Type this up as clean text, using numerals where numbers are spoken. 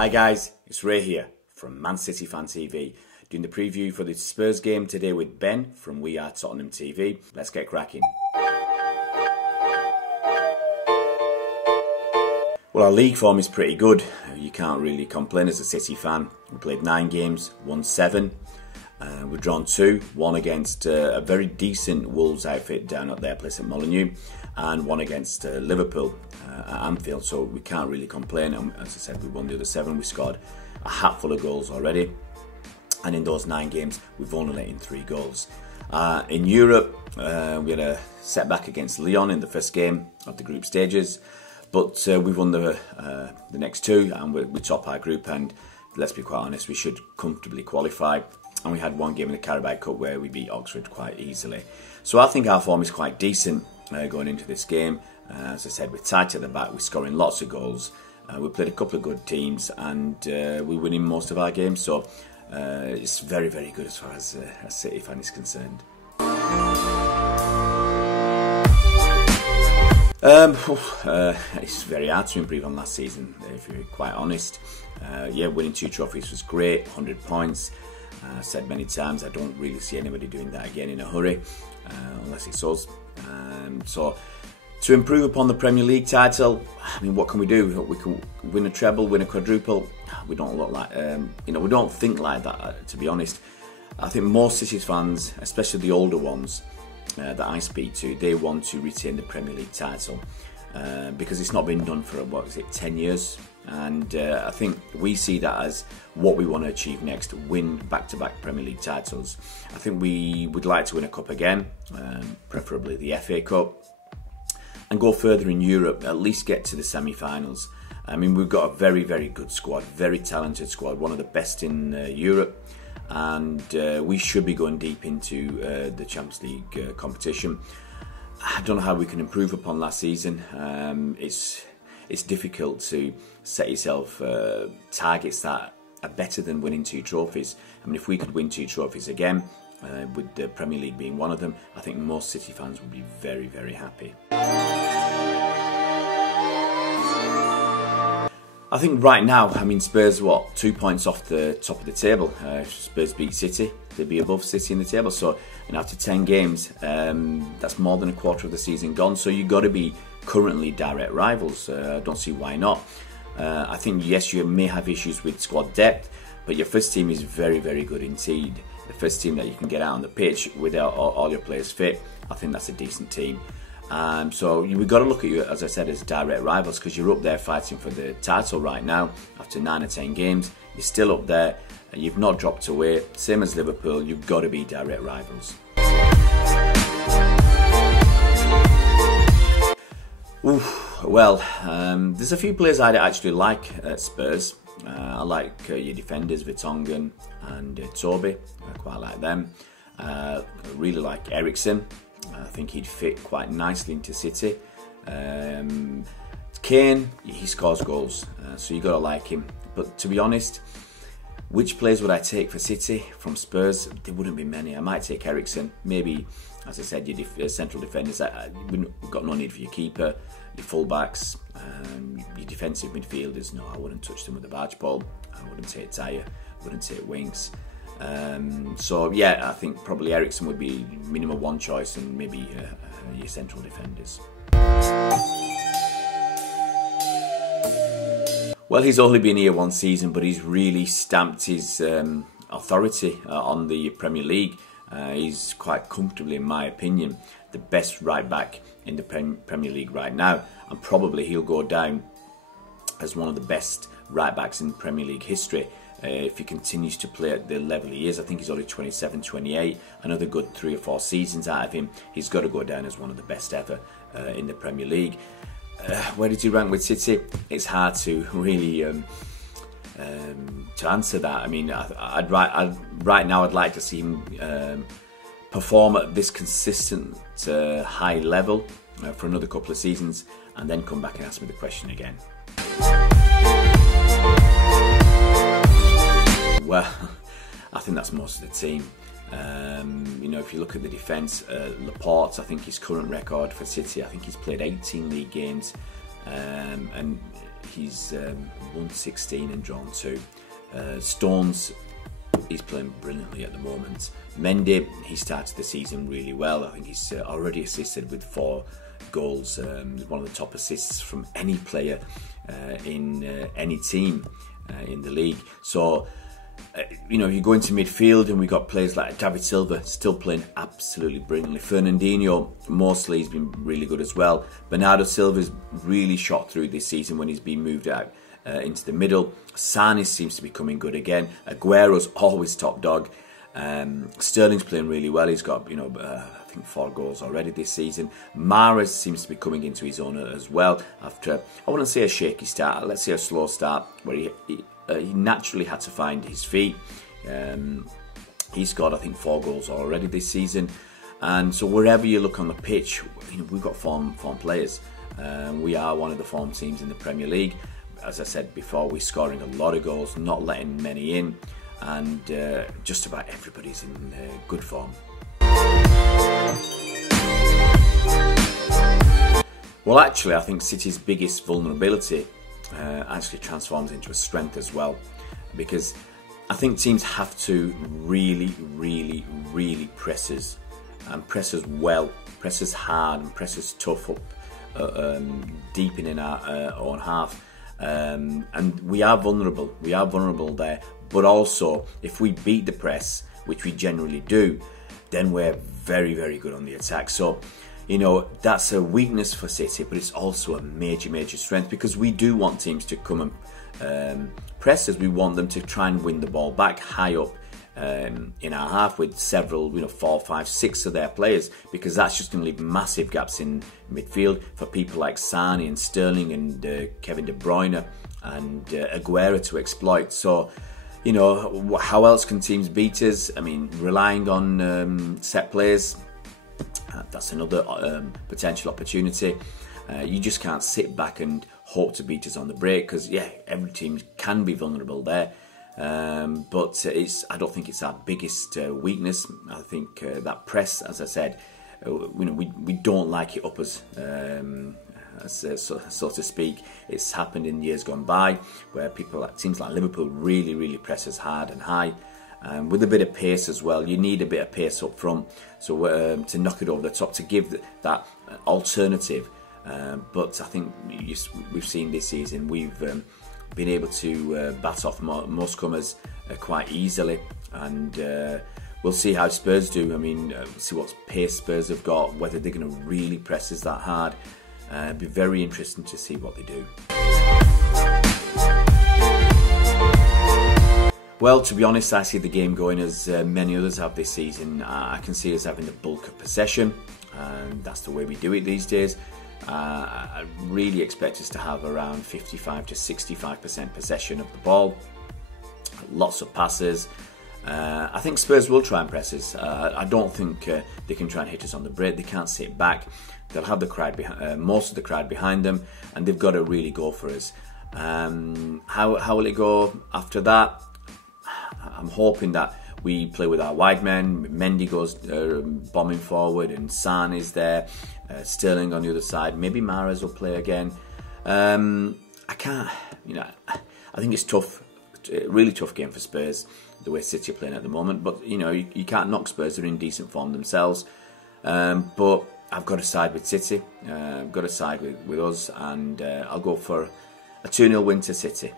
Hi guys, it's Ray here from Man City Fan TV, doing the preview for the Spurs game today with Ben from WeAreTottenhamTV. Let's get cracking. Well, our league form is pretty good. You can't really complain as a City fan. We played 9 games, won 7. We've drawn 2, one against a very decent Wolves outfit down at their place at Molineux, and one against Liverpool at Anfield, so we can't really complain. And as I said, we won the other 7. We scored a hatful of goals already, and in those 9 games we've only let in 3 goals. In Europe, we had a setback against Lyon in the first game of the group stages, but we've won the next 2, and we top our group, and let's be quite honest, we should comfortably qualify. And we had 1 game in the Carabao Cup where we beat Oxford quite easily. So I think our form is quite decent going into this game. As I said, we're tight at the back, we're scoring lots of goals. We played a couple of good teams, and we're winning most of our games. So it's very, very good as far as a City fan is concerned. It's very hard to improve on last season, if you're quite honest. Yeah, winning 2 trophies was great, 100 points. I said many times, I don't really see anybody doing that again in a hurry, unless it's us. So to improve upon the Premier League title, I mean, what can we do? We can win a treble, win a quadruple. We don't look like, we don't think like that, to be honest. I think most City fans, especially the older ones that I speak to, they want to retain the Premier League title because it's not been done for, 10 years. And I think we see that as what we want to achieve next, win back-to-back Premier League titles. I think we would like to win a cup again, preferably the FA Cup, and go further in Europe, at least get to the semi-finals. I mean, we've got a very, very good squad, very talented squad, one of the best in Europe, and we should be going deep into the Champions League competition. I don't know how we can improve upon last season. It's difficult to set yourself targets that are better than winning 2 trophies. I mean, if we could win 2 trophies again, with the Premier League being one of them, I think most City fans would be very, very happy. I think right now, I mean, Spurs, 2 points off the top of the table. If Spurs beat City, they'd be above City in the table. So, and after 10 games, that's more than a quarter of the season gone. So you've got to be currently direct rivals. I don't see why not. I think, yes, you may have issues with squad depth, but your first team is very, very good indeed. The first team that you can get out on the pitch without all your players fit, I think that's a decent team. So we've got to look at you, as I said, as direct rivals, because you're up there fighting for the title right now. After 9 or 10 games, you're still up there, and you've not dropped away. Same as Liverpool, you've got to be direct rivals. Well, there's a few players I actually like at Spurs. I like your defenders, Vertonghen and Toby. I quite like them. I really like Eriksen. I think he'd fit quite nicely into City. Kane, he scores goals, so you got to like him. But to be honest, which players would I take for City from Spurs? There wouldn't be many. I might take Eriksen. Maybe, as I said, your central defenders. We've got no need for your keeper, your fullbacks, your defensive midfielders. No, I wouldn't touch them with a barge pole. I wouldn't take Tyre. I wouldn't take Winks. So yeah, I think probably Eriksen would be minimum 1 choice, and maybe your central defenders. Well, he's only been here 1 season, but he's really stamped his authority on the Premier League. He's quite comfortably, in my opinion, the best right back in the Premier League right now, and probably he'll go down as one of the best right backs in Premier League history. If he continues to play at the level he is. I think he's only 27, 28. Another good 3 or 4 seasons out of him. He's got to go down as one of the best ever in the Premier League. Where did he rank with City? It's hard to really to answer that. I mean, right now I'd like to see him perform at this consistent high level for another couple of seasons, and then come back and ask me the question again. Well, I think that's most of the team. If you look at the defence, Laporte, I think his current record for City, I think he's played 18 league games, and he's won 16 and drawn 2. Stones, he's playing brilliantly at the moment. Mendy, he started the season really well. I think he's already assisted with 4 goals. One of the top assists from any player in any team in the league. So, you know, you go into midfield and we've got players like David Silva still playing absolutely brilliantly. Fernandinho, mostly, he's been really good as well. Bernardo Silva's really shot through this season when he's been moved out into the middle. Sane seems to be coming good again. Aguero's always top dog. Sterling's playing really well. He's got, you know, I think 4 goals already this season. Mahrez seems to be coming into his own as well after, I wouldn't say a shaky start, let's say a slow start where he naturally had to find his feet. He's got, I think, 4 goals already this season. And so wherever you look on the pitch, you know, we've got form players. We are one of the form teams in the Premier League. As I said before, we're scoring a lot of goals, not letting many in, and just about everybody's in good form. Well, actually, I think City's biggest vulnerability actually transforms into a strength as well, because I think teams have to really press us, and press us well, press us hard, and press us tough up deep in our own half. And we are vulnerable there, but also if we beat the press, which we generally do, then we're very good on the attack. So, you know, that's a weakness for City, but it's also a major strength, because we do want teams to come and press us. We want them to try and win the ball back high up in our half with several, you know, 4, 5, 6 of their players, because that's just going to leave massive gaps in midfield for people like Sane and Sterling and Kevin De Bruyne and Aguero to exploit. So, you know, how else can teams beat us? I mean, relying on set plays, that's another potential opportunity. You just can't sit back and hope to beat us on the break, because yeah, every team can be vulnerable there. But I don't think it's our biggest weakness. I think that press, as I said, you know, we don't like it up us, so to speak. It's happened in years gone by where teams like Liverpool really press us hard and high, with a bit of pace as well. You need a bit of pace up front, so to knock it over the top, to give that alternative. But I think we've seen this season, we've been able to bat off most comers quite easily, and we'll see how Spurs do. I mean, see what pace Spurs have got, whether they're going to really press us that hard. It'd be very interesting to see what they do. Well, to be honest, I see the game going as many others have this season. I can see us having the bulk of possession, and that's the way we do it these days. I really expect us to have around 55 to 65% possession of the ball. Lots of passes. I think Spurs will try and press us. I don't think they can try and hit us on the break. They can't sit back. They'll have the crowd most of the crowd behind them, and they've got to really go for us. How will it go after that? I'm hoping that we play with our wide men. Mendy goes bombing forward, and Sane is there. Sterling on the other side. Maybe Mahrez will play again. I can't, you know, I think it's tough, really tough game for Spurs, the way City are playing at the moment. But, you know, you can't knock Spurs. They're in decent form themselves. But I've got to side with City. I've got to side with us, and I'll go for a 2-0 win to City.